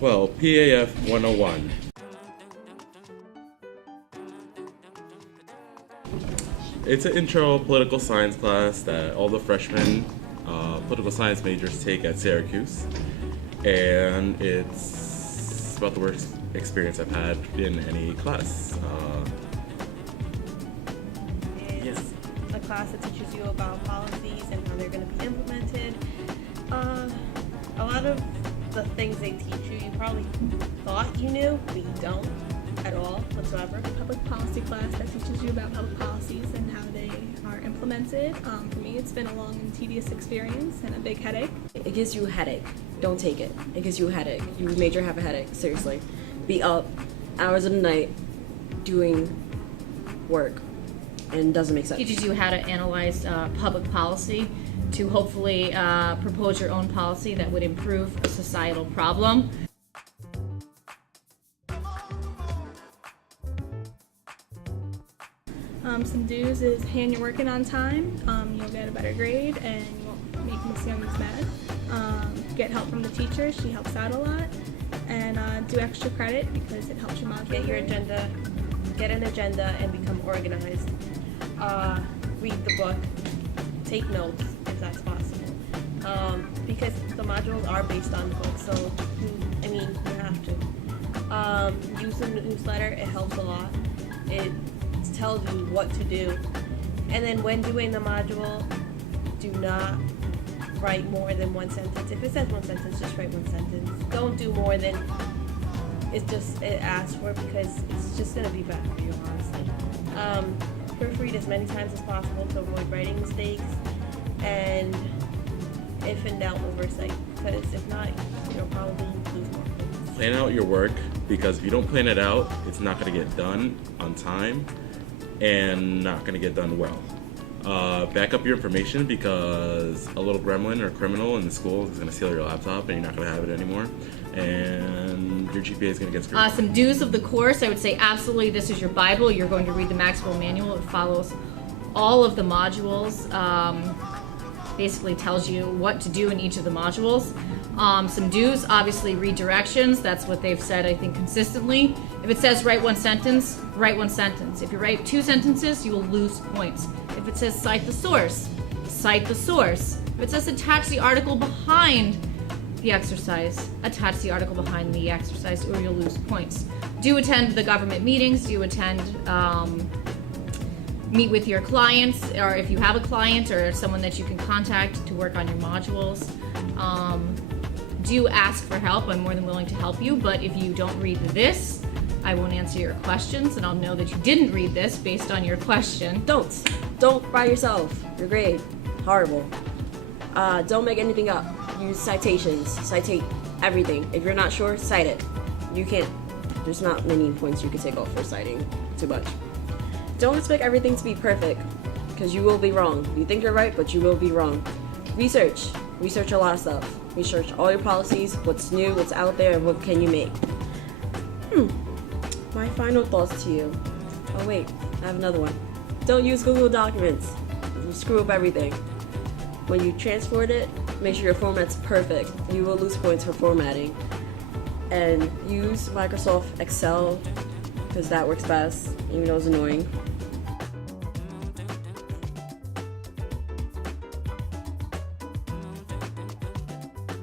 Well, PAF 101. It's an intro political science class that all the freshmen political science majors take at Syracuse. And it's about the worst experience I've had in any class. It's a class that teaches you about policies and how they're going to be implemented. A lot of the things they teach you, you probably thought you knew, but you don't at all whatsoever. Public policy class that teaches you about public policies and how they are implemented. For me, it's been a long and tedious experience and a big headache. It gives you a headache. Don't take it. It gives you a headache. You major have a headache, seriously. Be up hours of the night doing work and it doesn't make sense. Teaches you how to analyze public policy to hopefully propose your own policy that would improve a societal problem. Some do's is hand your work in on time. You'll get a better grade and you won't make Miss Young's mad. Get help from the teacher. She helps out a lot. And do extra credit because it helps your module. Get an agenda and become organized. Read the book. Take notes if that's possible. Because the modules are based on the book, so you have to. Use the newsletter, it helps a lot. It tells you what to do. And then when doing the module, do not write more than one sentence. If it says one sentence, just write one sentence. Don't do more than it asks for, because it's just going to be bad for you, honestly. Proofread as many times as possible to avoid writing mistakes, and if in doubt, oversight, because if not, you'll probably lose more points. Plan out your work, because if you don't plan it out, it's not going to get done on time and not going to get done well. Back up your information, because a little gremlin or criminal in the school is going to steal your laptop and you're not going to have it anymore, and your GPA is going to get screwed. Some do's of the course, I would say absolutely this is your Bible. You're going to read the Maxwell Manual. It follows all of the modules. Basically tells you what to do in each of the modules. Some do's, obviously read directions. That's what they've said, I think, consistently. If it says write one sentence, write one sentence. If you write two sentences, you will lose points. If it says cite the source, cite the source. If it says attach the article behind the exercise, attach the article behind the exercise, or you'll lose points. Do attend the government meetings. Do attend meet with your clients, or if you have a client or someone that you can contact to work on your modules. Do ask for help. I'm more than willing to help you, but if you don't read this, I won't answer your questions, and I'll know that you didn't read this based on your question. Don't by yourself. Your grade, horrible. Don't make anything up. Use citations. Citate everything. If you're not sure, cite it. You can't. There's not many points you can take off for citing too much. Don't expect everything to be perfect, because you will be wrong. You think you're right, but you will be wrong. Research a lot of stuff. Research all your policies, what's new, what's out there, and what can you make. My final thoughts to you. Oh wait, I have another one. Don't use Google Documents. You screw up everything. When you transport it, make sure your format's perfect. You will lose points for formatting. And use Microsoft Excel, because that works best, even though it's annoying.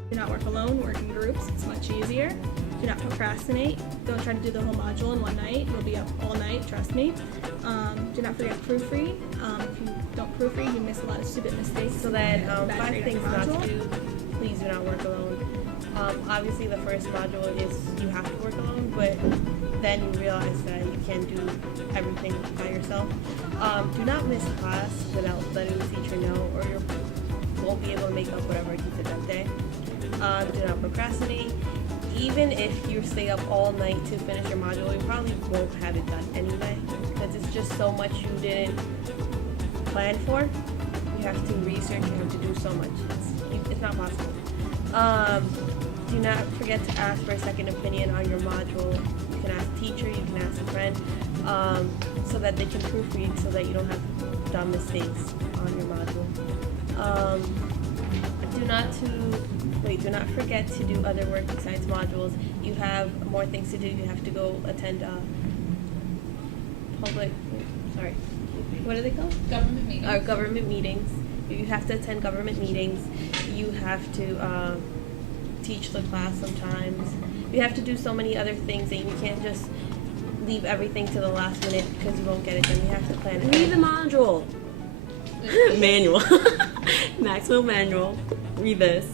Do not work alone, work in groups, it's much easier. Do not procrastinate. Don't try to do the whole module in one night. You'll be up all night, trust me. Do not forget to proofread. If you don't proofread, you miss a lot of stupid mistakes. So then, 5 things not to do. Please do not work alone. Obviously the first module is you have to work alone, but then you realize that you can't do everything by yourself. Do not miss class without letting the teacher know, or you won't be able to make up whatever you did that day. Do not procrastinate. Even if you stay up all night to finish your module, you probably won't have it done anyway, because it's just so much you didn't plan for. You have to research, you have to do so much. It's not possible. Do not forget to ask for a second opinion on your module. You can ask a teacher, you can ask a friend, so that they can proofread, so that you don't have dumb mistakes on your module. Do not to wait, do not forget to do other work besides modules. You have more things to do. You have to go attend what are they called? Government meeting. Government meetings. You have to attend government meetings. You have to teach the class sometimes. You have to do so many other things that you can't just leave everything to the last minute because you won't get it done. You have to plan it. Read the module. Manual. Maxwell manual. Read this.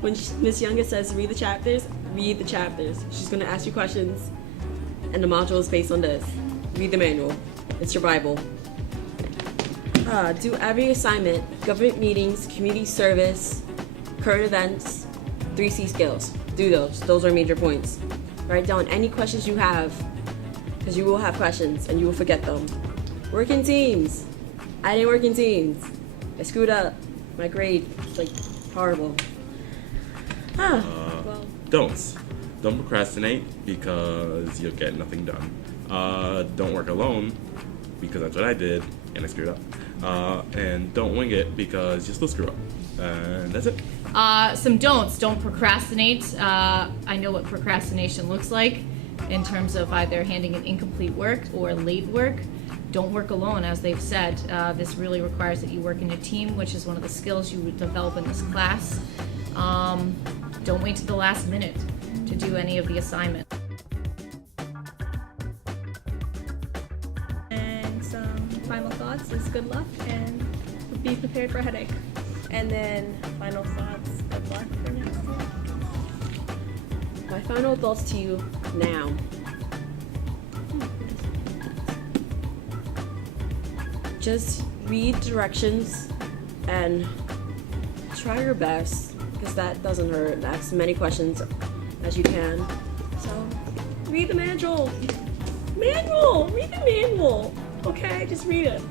When Miss Younger says read the chapters, read the chapters. She's going to ask you questions, and the module is based on this. Read the manual. It's your Bible. Do every assignment, government meetings, community service, current events, 3C skills. Do those. Those are major points. Write down any questions you have, because you will have questions and you will forget them. Work in teams. I didn't work in teams. I screwed up. My grade was like horrible. Well, Don'ts. Don't procrastinate because you'll get nothing done. Don't work alone because that's what I did and I screwed up. And don't wing it because you still screw up. And that's it. Some don'ts. Don't procrastinate. I know what procrastination looks like in terms of either handing in incomplete work or late work. Don't work alone, as they've said. This really requires that you work in a team, which is one of the skills you would develop in this class. Don't wait to the last minute to do any of the assignment. And some final thoughts is good luck and be prepared for a headache. and then final thoughts. Good luck for next year. My final thoughts to you now. Just read directions and try your best, because that doesn't hurt. Ask as many questions as you can. So, read the manual. Read the manual. Okay, just read it.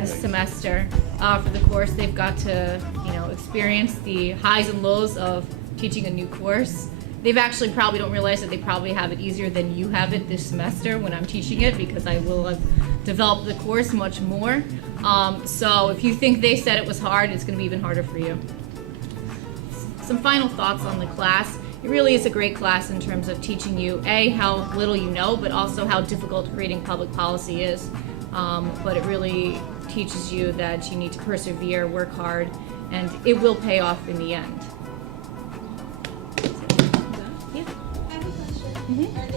This semester for the course, they've got to, experience the highs and lows of teaching a new course. They've actually probably don't realize that they probably have it easier than you have it this semester when I'm teaching it, because I will have developed the course much more. So if you think they said it was hard, it's going to be even harder for you. Some final thoughts on the class. It really is a great class in terms of teaching you, A, how little you know, but also how difficult creating public policy is. But it really teaches you that you need to persevere, work hard, and it will pay off in the end. Yeah. I have a question. Are